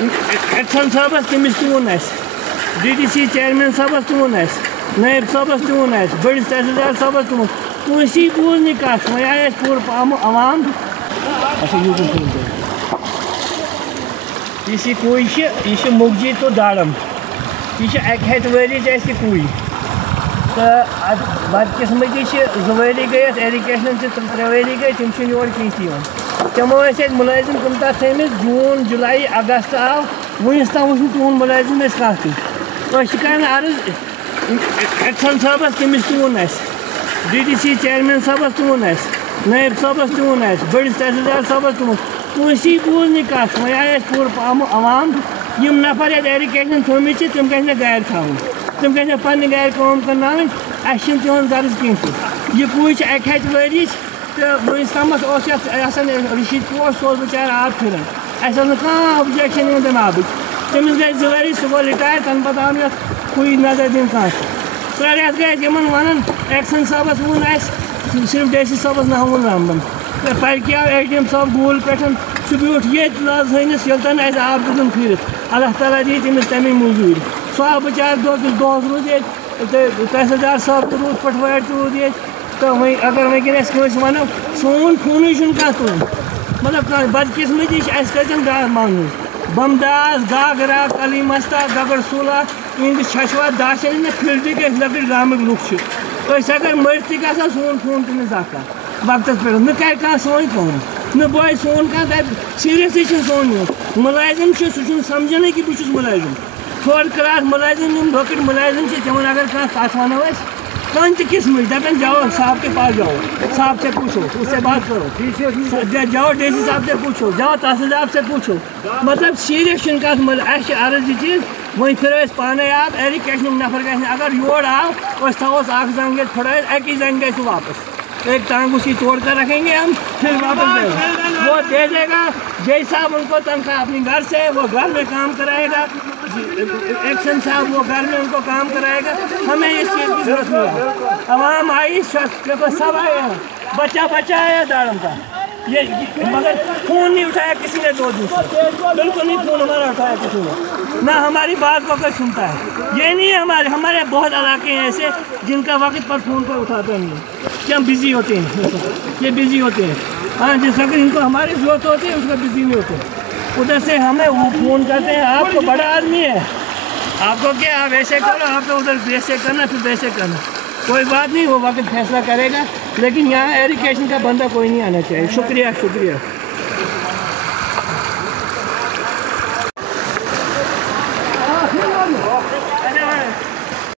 action साहबस तमिस तुन DDC chairman साहबस तुन नायब साहबस तुन बड़िस तहसीलदार साहबस तुन कुसी बोल नहीं कत वह आए पूर आवाम यह कुई यह मुगजी तो दाड़म यह अक हथ वरिच कुई तो बदकिस्मती जवरी गई एरिगेशन से 3 वरी गई तम योर कह तमो मुलाजिम कम तथ जून जुलाई अगस्त आव वनस तम वो तुन मुलाजिम कत कर अर्ज एक्शन साहबस तमिस तुन DDC चेयरमैन साहबस तुन नायब साहबस तुन बड़िस तहसीलदार साहबस तुन कुसी बोल नहीं कत वह आए पूर आवाम यम नफर एरिगेशन थोमित तम गए गार थवन तम गए पे गार कम कर तिहन गर्ज कह यह कुई अक हथ वरिच तो वनस तम रशीद पोश सो बेचार आब फिर ऑब्जेक्शन दिन आब तमिस गई 2 वरी सह गो रिटायर तम पे आव कुई नजर दिन कह 3 रेत गए वन एक्शन साहबस वोन सिर्फ DC साहबस ना वोन रामबन पे आव ADM साहब गूल पे सह ब्यूठ ये लाज हनस ये तन आब गुजन फिर अल्लाह ताला दी तमिस तमें मजूरी सह आव बेचार दोस रूद ये तहसीलदार साहब तो रूद पटवार तो रूद ये तो वही अगर वनस वनो सोन फोन कत तुन मतलब बदकिस्मती कतन गा मांग बमदास गागरा कली मस्ता गगड़ सूला इंद छशवा दाशन न फिल्ड गए लकड़ गाम लुक अगर मर ता सोन फोन तमिस जाता वक्त पे न कर सोन कम न बोय सोन सीरियसली सोन मुलाजिम सह समझान कि बहुत मुलाजिम 3rd क्लास मुलाजिम लकड़ मुलाजिम तमन अगर कत वनो कौन सी किस्म दपन जाओ साहब के पास जाओ साहब से पूछो उससे बात करो जाओ DC साहब से पूछो जाओ तहसीलदार से पूछो मतलब सीरियस कत अर्ज यह चीज वही फिर पाने आप एरिगेशन नफर गए अगर योर आव थोस जंग फुड़ा अकी जंग गई वापस एक टांग उसी तोड़ कर रखेंगे हम फिर वापस देगा वो दे देगा जय साहब उनको तनख्वाह अपनी घर से वो घर में काम कराएगा एक्शन साहब वो घर में उनको काम कराएगा हमें इस चीज़ की जरूरत नहीं है आवाम आई देखो सब आए बच्चा आया दाड़म का ये मगर फ़ोन नहीं उठाया किसी ने 2 दिन से बिल्कुल नहीं फ़ोन हमारा उठाया किसी ने ना हमारी बात को कोई सुनता है ये नहीं है हमारे बहुत इलाके हैं ऐसे जिनका वक्त पर फ़ोन पर उठाते नहीं है कि हम बिज़ी होते हैं ये बिज़ी होते हैं हाँ जिस वक्त इनको हमारी ज़रूरत होती है उसका बिज़ी नहीं होते उधर से हमें वो फ़ोन करते हैं आप तो बड़ा आदमी है आपको क्या आप ऐसे करो आपको उधर वैसे करना फिर वैसे करना कोई बात नहीं वो वक्त फैसला करेगा लेकिन यहाँ एरिगेशन का बंदा कोई नहीं आना चाहिए शुक्रिया